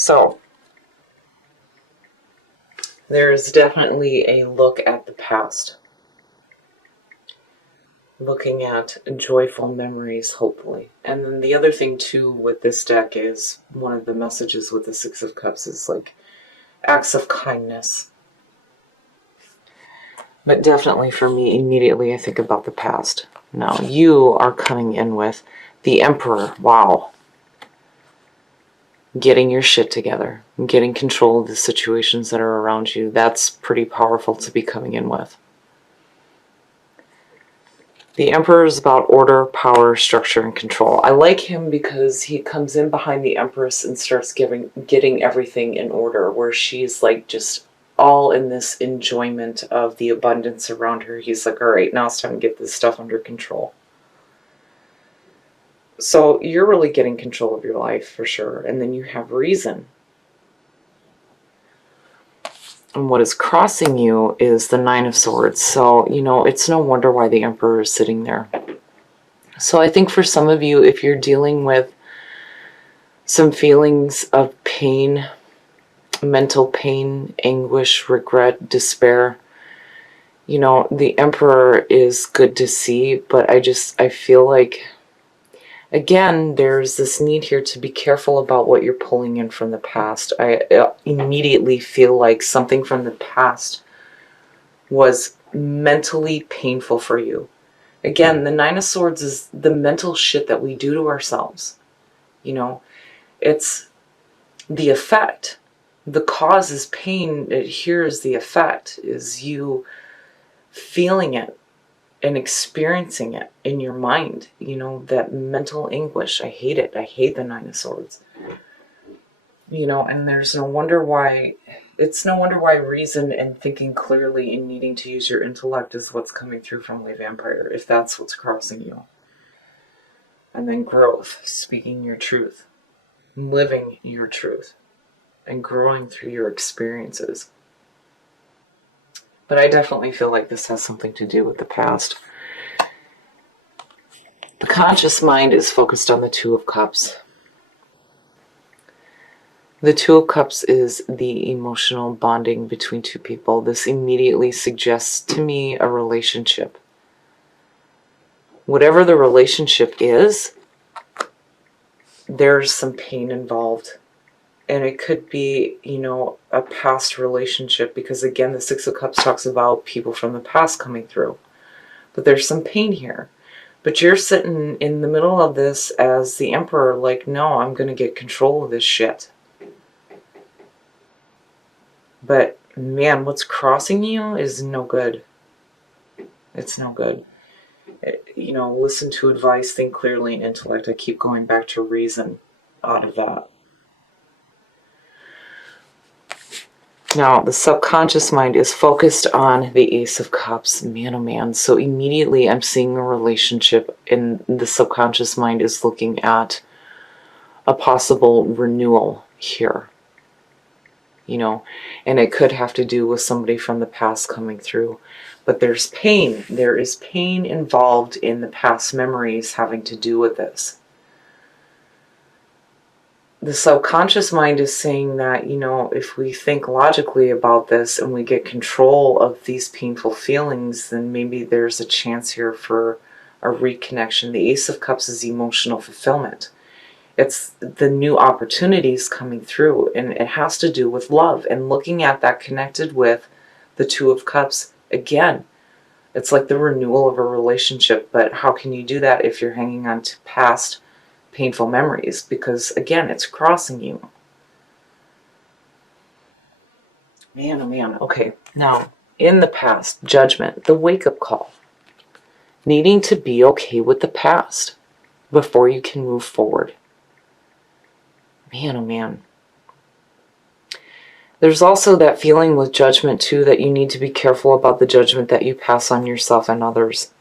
So, there's definitely a look at the past. Looking at joyful memories, hopefully. And then the other thing, too, with this deck is one of the messages with the Six of Cups is like acts of kindness. But definitely for me, immediately I think about the past. Now, you are coming in with the Emperor. Wow. Getting your shit together, getting control of the situations that are around you. That's pretty powerful to be coming in with. The Emperor is about order, power, structure, and control. I like him because he comes in behind the Empress and starts getting everything in order, where she's like just all in this enjoyment of the abundance around her. He's like, all right, now it's time to get this stuff under control. So you're really getting control of your life for sure. And then you have reason. And what is crossing you is the Nine of Swords. So, it's no wonder why the Emperor is sitting there. So I think for some of you, if you're dealing with some feelings of pain, mental pain, anguish, regret, despair, the Emperor is good to see, but I feel like, again, there's this need here to be careful about what you're pulling in from the past. I immediately feel like something from the past was mentally painful for you. Again, the Nine of Swords is the mental shit that we do to ourselves. It's the effect. The cause is pain. Here is the effect, is you feeling it and experiencing it in your mind. That mental anguish. I hate it. I hate the Nine of Swords. And there's no wonder why. It's no wonder why reason and thinking clearly and needing to use your intellect is what's coming through from the Vampire, if that's what's crossing you. And then growth, speaking your truth, living your truth, and growing through your experiences. But I definitely feel like this has something to do with the past. The conscious mind is focused on the Two of Cups. The Two of Cups is the emotional bonding between two people. This immediately suggests to me a relationship. Whatever the relationship is, there's some pain involved. And it could be, a past relationship, because again, the Six of Cups talks about people from the past coming through. But there's some pain here. But you're sitting in the middle of this as the Emperor, like, no, I'm going to get control of this shit. But man, what's crossing you is no good. It's no good. Listen to advice, think clearly, and intellect. I keep going back to reason out of that. Now, the subconscious mind is focused on the Ace of Cups. Man, oh man. So immediately I'm seeing a relationship, and the subconscious mind is looking at a possible renewal here. And it could have to do with somebody from the past coming through. But there's pain. There is pain involved in the past memories having to do with this. The subconscious mind is saying that, if we think logically about this and we get control of these painful feelings, then maybe there's a chance here for a reconnection. The Ace of Cups is emotional fulfillment. It's the new opportunities coming through, and it has to do with love. And looking at that connected with the Two of Cups, again, it's like the renewal of a relationship. But how can you do that if you're hanging on to past painful memories? Because again, it's crossing you. Man, oh man. Okay, now, in the past, judgment, the wake-up call. Needing to be okay with the past before you can move forward. Man, oh man. There's also that feeling with judgment too, that you need to be careful about the judgment that you pass on yourself and others.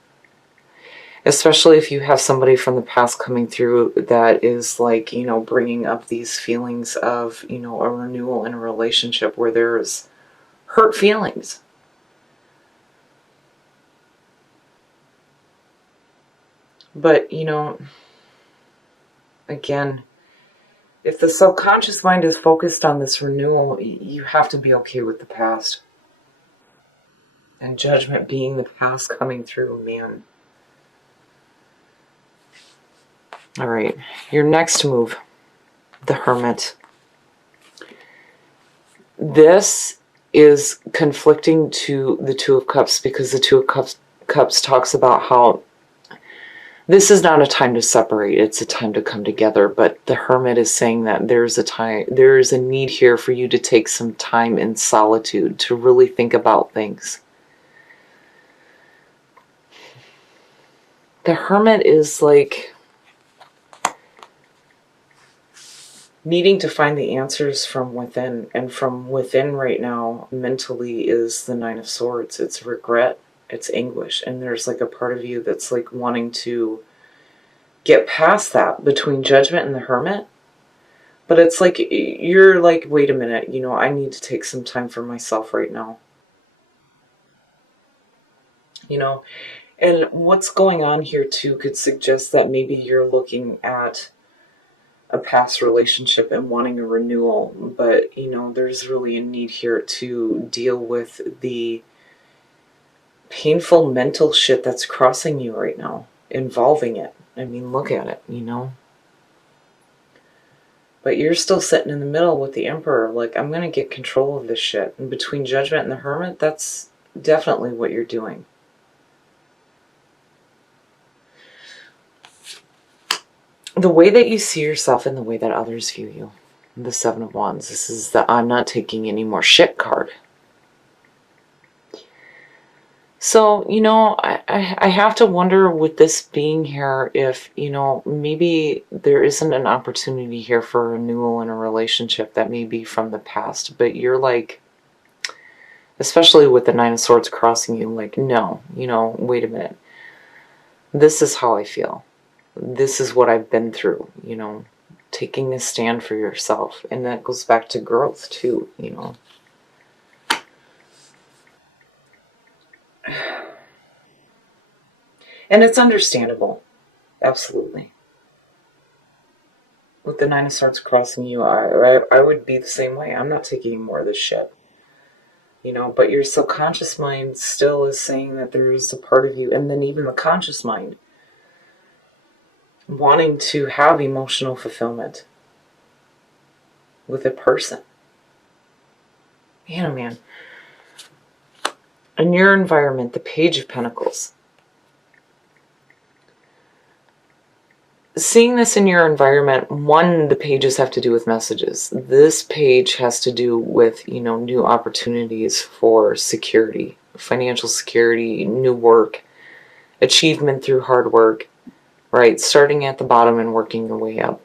Especially if you have somebody from the past coming through that is like, bringing up these feelings of, a renewal in a relationship where there's hurt feelings. But, again, If the subconscious mind is focused on this renewal, you have to be okay with the past. And judgment being the past coming through, man. All right, your next move, the Hermit. This is conflicting to the Two of Cups, because the Two of Cups talks about how this is not a time to separate, it's a time to come together. But the Hermit is saying that there's a need here for you to take some time in solitude to really think about things. The Hermit is like needing to find the answers from within, and from within right now mentally is the Nine of Swords. It's regret, it's anguish, and there's like a part of you that's like wanting to get past that between Judgment and the Hermit. But it's like you're like, wait a minute, I need to take some time for myself right now. And what's going on here too could suggest that maybe you're looking at a past relationship and wanting a renewal, but there's really a need here to deal with the painful mental shit that's crossing you right now, involving it. I mean, look at it, But you're still sitting in the middle with the Emperor, like, I'm going to get control of this shit. And between Judgment and the Hermit, that's definitely what you're doing. The way that you see yourself and the way that others view you. The Seven of Wands. This is the I'm not taking any more shit card. So, I have to wonder with this being here if, maybe there isn't an opportunity here for renewal in a relationship that may be from the past. But you're like, especially with the Nine of Swords crossing you, like, no, wait a minute. This is how I feel. This is what I've been through, taking a stand for yourself. And that goes back to growth too, And it's understandable. Absolutely. With the Nine of Swords crossing you, I would be the same way. I'm not taking any more of this shit. But your subconscious mind still is saying that there is a part of you, and then even the conscious mind, wanting to have emotional fulfillment with a person. Man, oh man. In your environment, the Page of Pentacles. Seeing this in your environment, one, the pages have to do with messages. This page has to do with, new opportunities for security, financial security, new work, achievement through hard work, right? Starting at the bottom and working your way up.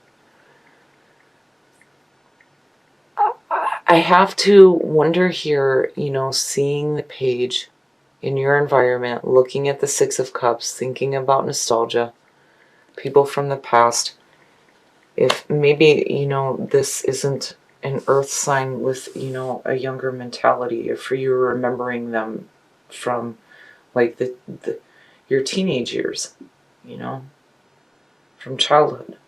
I have to wonder here, seeing the page in your environment, looking at the Six of Cups, thinking about nostalgia, people from the past, if maybe, this isn't an earth sign with, a younger mentality, if you're remembering them from like your teenage years, from childhood.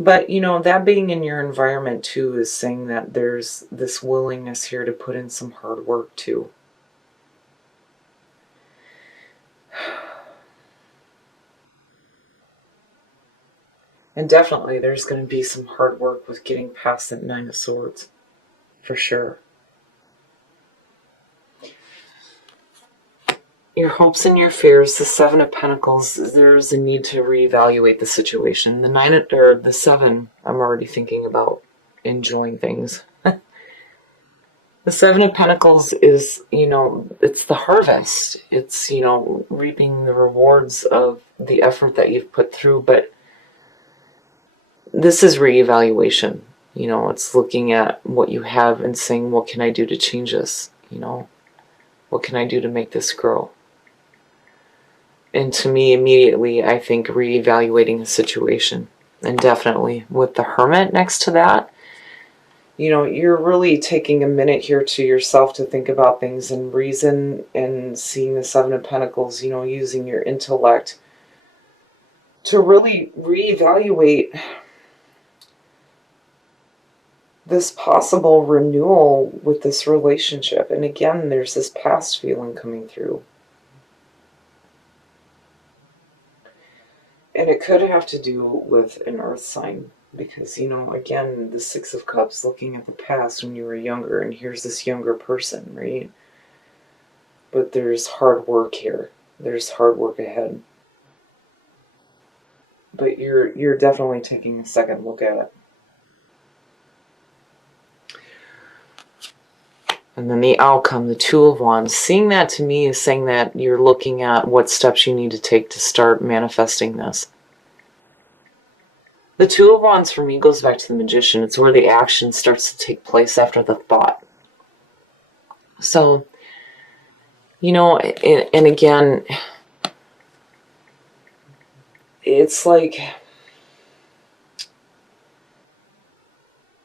But, that being in your environment too is saying that there's this willingness here to put in some hard work too. And definitely there's going to be some hard work with getting past that Nine of Swords. For sure. Your hopes and your fears, the Seven of Pentacles, there's a need to reevaluate the situation. The Seven, I'm already thinking about enjoying things. The Seven of Pentacles is, it's the harvest. It's, reaping the rewards of the effort that you've put through. But this is reevaluation. It's looking at what you have and saying, what can I do to change this? What can I do to make this grow? And to me, immediately, I think reevaluating the situation. And definitely with the Hermit next to that, you're really taking a minute here to yourself to think about things and reason, and seeing the Seven of Pentacles, using your intellect to really reevaluate this possible renewal with this relationship. And again, there's this past feeling coming through. And it could have to do with an earth sign. Because, you know, again, the Six of Cups looking at the past when you were younger, and here's this younger person, right? But there's hard work here. There's hard work ahead. But you're definitely taking a second look at it. And then the outcome, the Two of Wands. Seeing that to me is saying that you're looking at what steps you need to take to start manifesting this. The Two of Wands for me goes back to the Magician. It's where the action starts to take place after the thought. So, you know, and again, it's like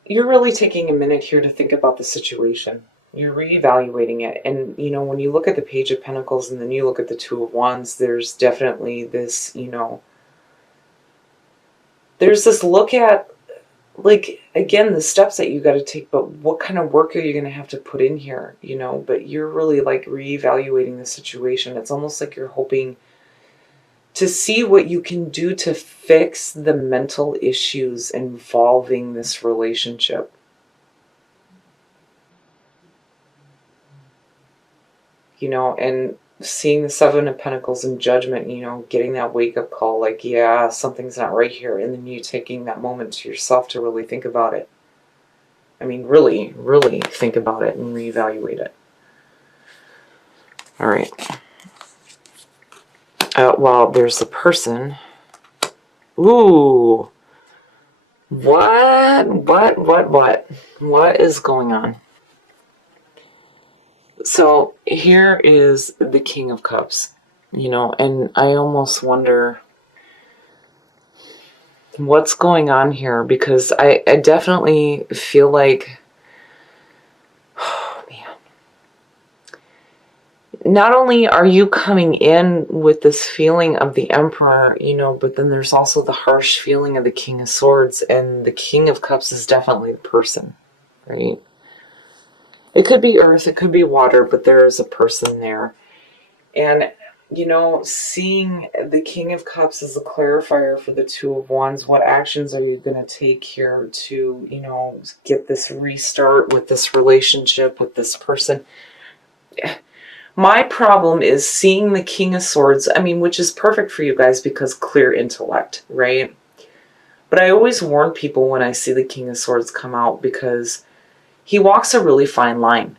you're really taking a minute here to think about the situation. You're reevaluating it. And, you know, when you look at the Page of Pentacles and then you look at the Two of Wands, there's definitely this, you know, there's this look at, like, again, the steps that you got to take, but what kind of work are you going to have to put in here, you know? But you're really, like, reevaluating the situation. It's almost like you're hoping to see what you can do to fix the mental issues involving this relationship. You know, and seeing the Seven of Pentacles and Judgment, you know, getting that wake-up call, like, yeah, something's not right here, and then you taking that moment to yourself to really think about it. I mean, really, really think about it and reevaluate it. All right. Well, there's the person. Ooh. What? What is going on? So here is the King of Cups, you know, and I almost wonder what's going on here, because I definitely feel like, oh man, not only are you coming in with this feeling of the Emperor, you know, but then there's also the harsh feeling of the King of Swords, and the King of Cups is definitely the person, right? It could be earth, it could be water, but there is a person there. And, you know, seeing the King of Cups as a clarifier for the Two of Wands, what actions are you going to take here to, you know, get this restart with this relationship, with this person? My problem is seeing the King of Swords, I mean, which is perfect for you guys because clear intellect, right? But I always warn people when I see the King of Swords come out because he walks a really fine line.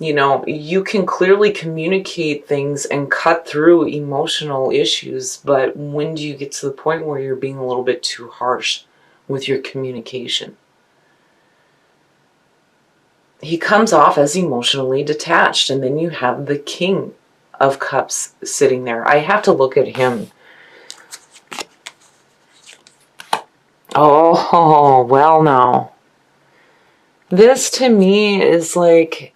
You know, you can clearly communicate things and cut through emotional issues, but when do you get to the point where you're being a little bit too harsh with your communication? He comes off as emotionally detached, and then you have the King of Cups sitting there. I have to look at him. Oh, well, now. This to me is like,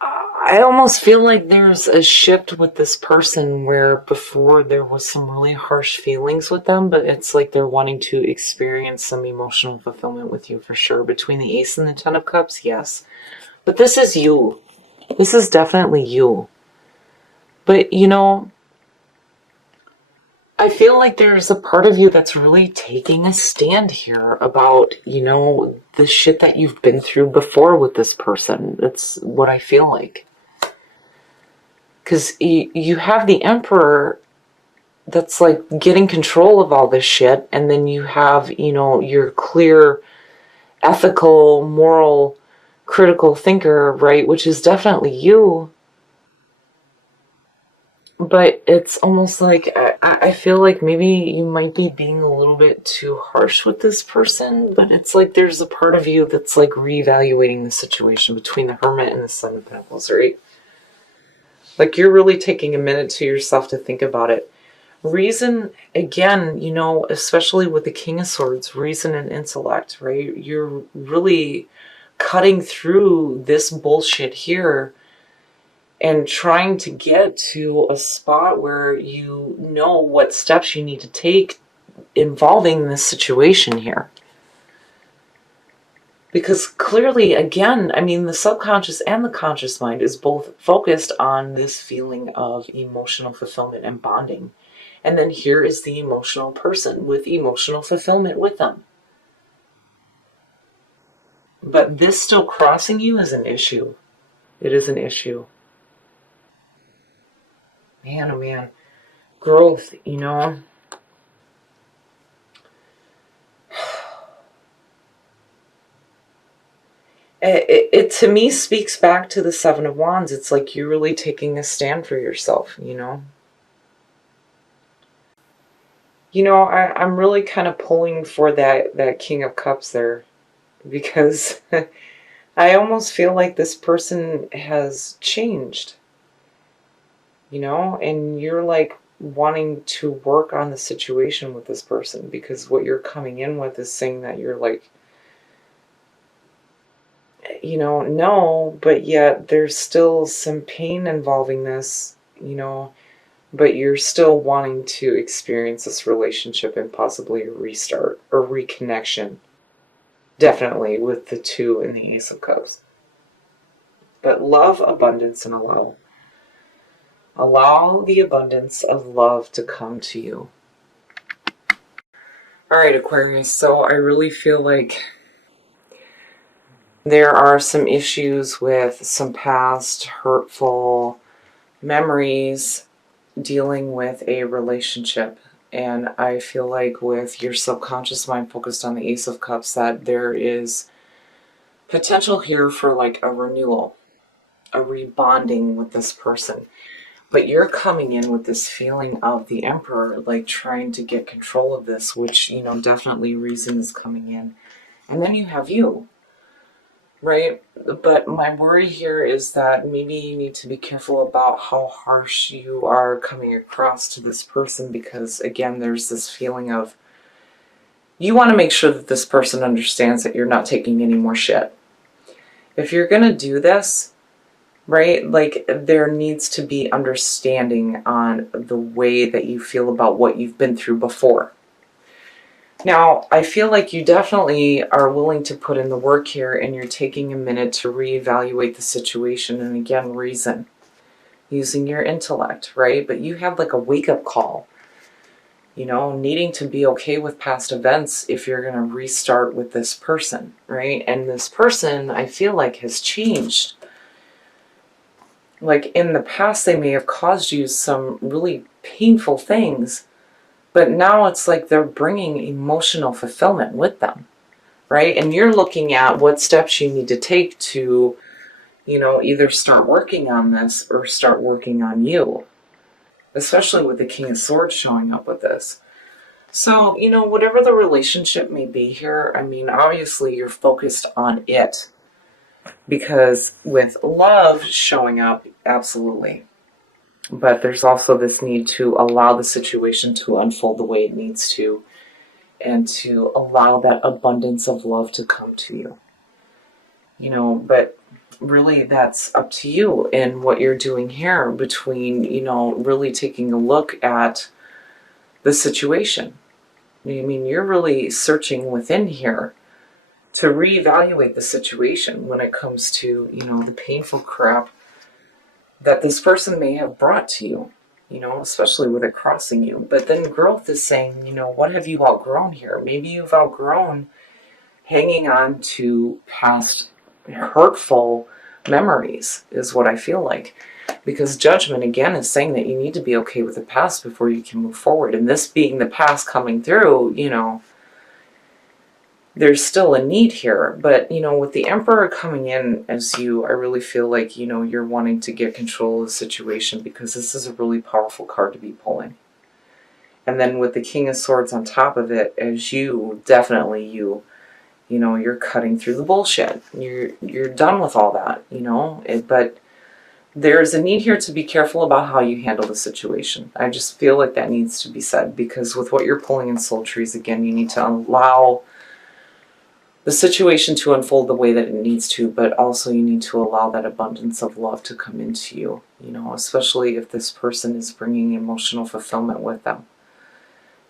I almost feel like there's a shift with this person where before there was some really harsh feelings with them, but it's like they're wanting to experience some emotional fulfillment with you for sure. Between the Ace and the Ten of Cups, yes. But this is you. This is definitely you. But, you know, I feel like there's a part of you that's really taking a stand here about, you know, the shit that you've been through before with this person. That's what I feel like. Because you have the Emperor that's like getting control of all this shit, and then you have, you know, your clear, ethical, moral, critical thinker, right, which is definitely you. But it's almost like I feel like maybe you might be being a little bit too harsh with this person, but it's like there's a part of you that's like reevaluating the situation between the Hermit and the Son of Pentacles, right? Like you're really taking a minute to yourself to think about it. Reason, again, you know, especially with the King of Swords, reason and intellect, right? You're really cutting through this bullshit here and trying to get to a spot where you know what steps you need to take involving this situation here. Because clearly, again, I mean, the subconscious and the conscious mind is both focused on this feeling of emotional fulfillment and bonding. And then here is the emotional person with emotional fulfillment with them. But this still crossing you is an issue. It is an issue. Man, oh man. Growth, you know. It to me speaks back to the Seven of Wands. It's like you're really taking a stand for yourself, you know. You know, I'm really kind of pulling for that King of Cups there, because I almost feel like this person has changed, you know, and you're like wanting to work on the situation with this person, because what you're coming in with is saying that you're like, you know, no, but yet there's still some pain involving this, you know, but you're still wanting to experience this relationship and possibly a restart or reconnection. Definitely with the 2 and the Ace of Cups. But love, abundance, and allow. Allow the abundance of love to come to you. All right, Aquarius, so I really feel like there are some issues with some past hurtful memories dealing with a relationship. And I feel like with your subconscious mind focused on the Ace of Cups, that there is potential here for like a renewal, a rebonding with this person. But you're coming in with this feeling of the Emperor, like trying to get control of this, which, you know, definitely reason is coming in. And then you have you, right? But my worry here is that maybe you need to be careful about how harsh you are coming across to this person, because, again, there's this feeling of you want to make sure that this person understands that you're not taking any more shit. If you're going to do this, right, like there needs to be understanding on the way that you feel about what you've been through before. Now, I feel like you definitely are willing to put in the work here, and you're taking a minute to reevaluate the situation and, again, reason, using your intellect, right? But you have like a wake-up call, you know, needing to be okay with past events if you're going to restart with this person, right? And this person, I feel like, has changed. Like in the past, they may have caused you some really painful things, but now it's like they're bringing emotional fulfillment with them, right? And you're looking at what steps you need to take to, you know, either start working on this or start working on you, especially with the King of Swords showing up with this. So, you know, whatever the relationship may be here, I mean, obviously you're focused on it, because with love showing up, absolutely. But there's also this need to allow the situation to unfold the way it needs to, and to allow that abundance of love to come to you. You know, but really that's up to you and what you're doing here, between, you know, really taking a look at the situation. I mean, you're really searching within here to reevaluate the situation when it comes to, you know, the painful crap that this person may have brought to you, you know, especially with it crossing you. But then growth is saying, you know, what have you outgrown here? Maybe you've outgrown hanging on to past hurtful memories, is what I feel like. Because judgment, again, is saying that you need to be okay with the past before you can move forward. And this being the past coming through, you know, there's still a need here. But, you know, with the Emperor coming in as you, I really feel like, you know, you're wanting to get control of the situation, because this is a really powerful card to be pulling. And then with the King of Swords on top of it, as you, definitely you know, you're cutting through the bullshit. You're done with all that, you know. But there's a need here to be careful about how you handle the situation. I just feel like that needs to be said, because with what you're pulling in soul trees, again, you need to allow the situation to unfold the way that it needs to, but also you need to allow that abundance of love to come into you, you know, especially if this person is bringing emotional fulfillment with them.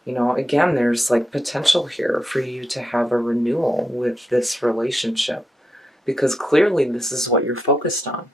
You know, again, there's like potential here for you to have a renewal with this relationship, because clearly this is what you're focused on.